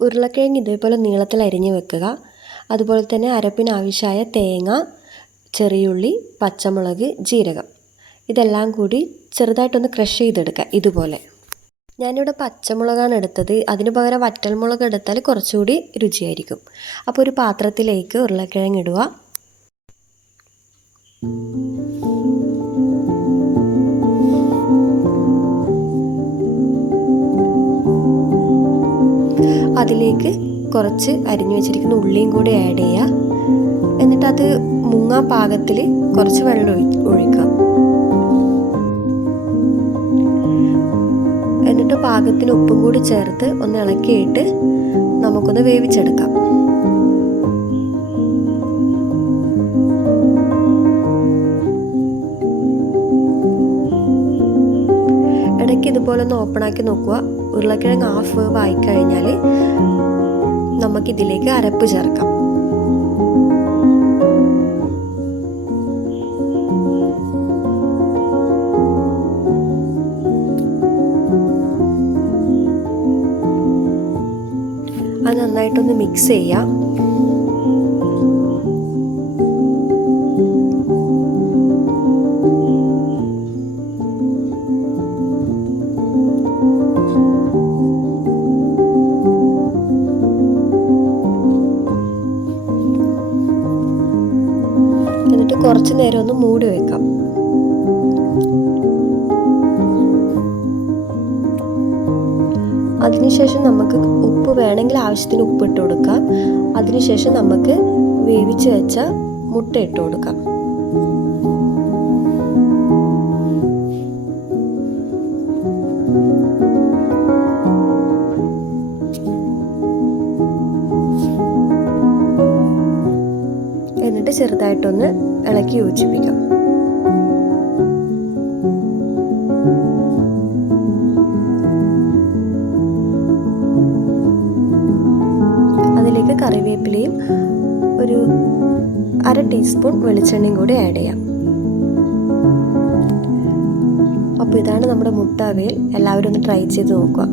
ഉരുളക്കിഴങ്ങ് ഇതേപോലെ നീളത്തിൽ അരിഞ്ഞ് വെക്കുക. അതുപോലെ തന്നെ അരപ്പിനാവശ്യമായ തേങ്ങ, ചെറിയുള്ളി, പച്ചമുളക്, ജീരകം ഇതെല്ലാം കൂടി ചെറുതായിട്ടൊന്ന് ക്രഷ് ചെയ്തെടുക്കുക. ഇതുപോലെ ഞാനിവിടെ പച്ചമുളകാണ് എടുത്തത്. അതിന് പകരം വറ്റൽമുളക് എടുത്താൽ കുറച്ചുകൂടി രുചിയായിരിക്കും. അപ്പോൾ ഒരു പാത്രത്തിലേക്ക് ഉരുളക്കിഴങ്ങ് ഇടുക. അതിലേക്ക് കുറച്ച് അരിഞ്ഞു വെച്ചിരിക്കുന്ന ഉള്ളിയും കൂടി ആഡ് ചെയ്യുക. എന്നിട്ട് അത് മുങ്ങാൻ പാകത്തിൽ കുറച്ച് വെള്ളം ഒഴിക്കുക. എന്നിട്ട് പാകത്തിന് ഉപ്പും കൂടി ചേർത്ത് ഒന്ന് ഇളക്കിയിട്ട് നമുക്കൊന്ന് വേവിച്ചെടുക്കാം. ഇടയ്ക്ക് ഇതുപോലെ ഒന്ന് ഓപ്പണാക്കി നോക്കുക. ഉരുളക്കിഴങ്ങ് ഹാഫ് വേവ് ആയിക്കഴിഞ്ഞാൽ നമുക്കിതിലേക്ക് അരപ്പ് ചേർക്കാം. അത് നന്നായിട്ടൊന്ന് മിക്സ് ചെയ്യാം. എന്നിട്ട് കുറച്ച് നേരം ഒന്ന് മൂടി വെക്കാം. അതിനുശേഷം നമുക്ക് ഉപ്പ് വേണമെങ്കിൽ ആവശ്യത്തിന് ഉപ്പ് ഇട്ട് കൊടുക്കാം. അതിനുശേഷം നമുക്ക് വേവിച്ച് വെച്ച മുട്ട ഇട്ട് കൊടുക്കാം. എന്നിട്ട് ചെറുതായിട്ടൊന്ന് ഇളക്കി യോജിപ്പിക്കാം. അതിലേക്ക് കറിവേപ്പിലയും ഒരു 1/2 ടീസ്പൂൺ വെളിച്ചെണ്ണയും കൂടി ആഡ് ചെയ്യാം. അപ്പോൾ ഇതാണ് നമ്മുടെ മുട്ട അവിയൽ. എല്ലാവരും ഒന്ന് ട്രൈ ചെയ്ത് നോക്കുക.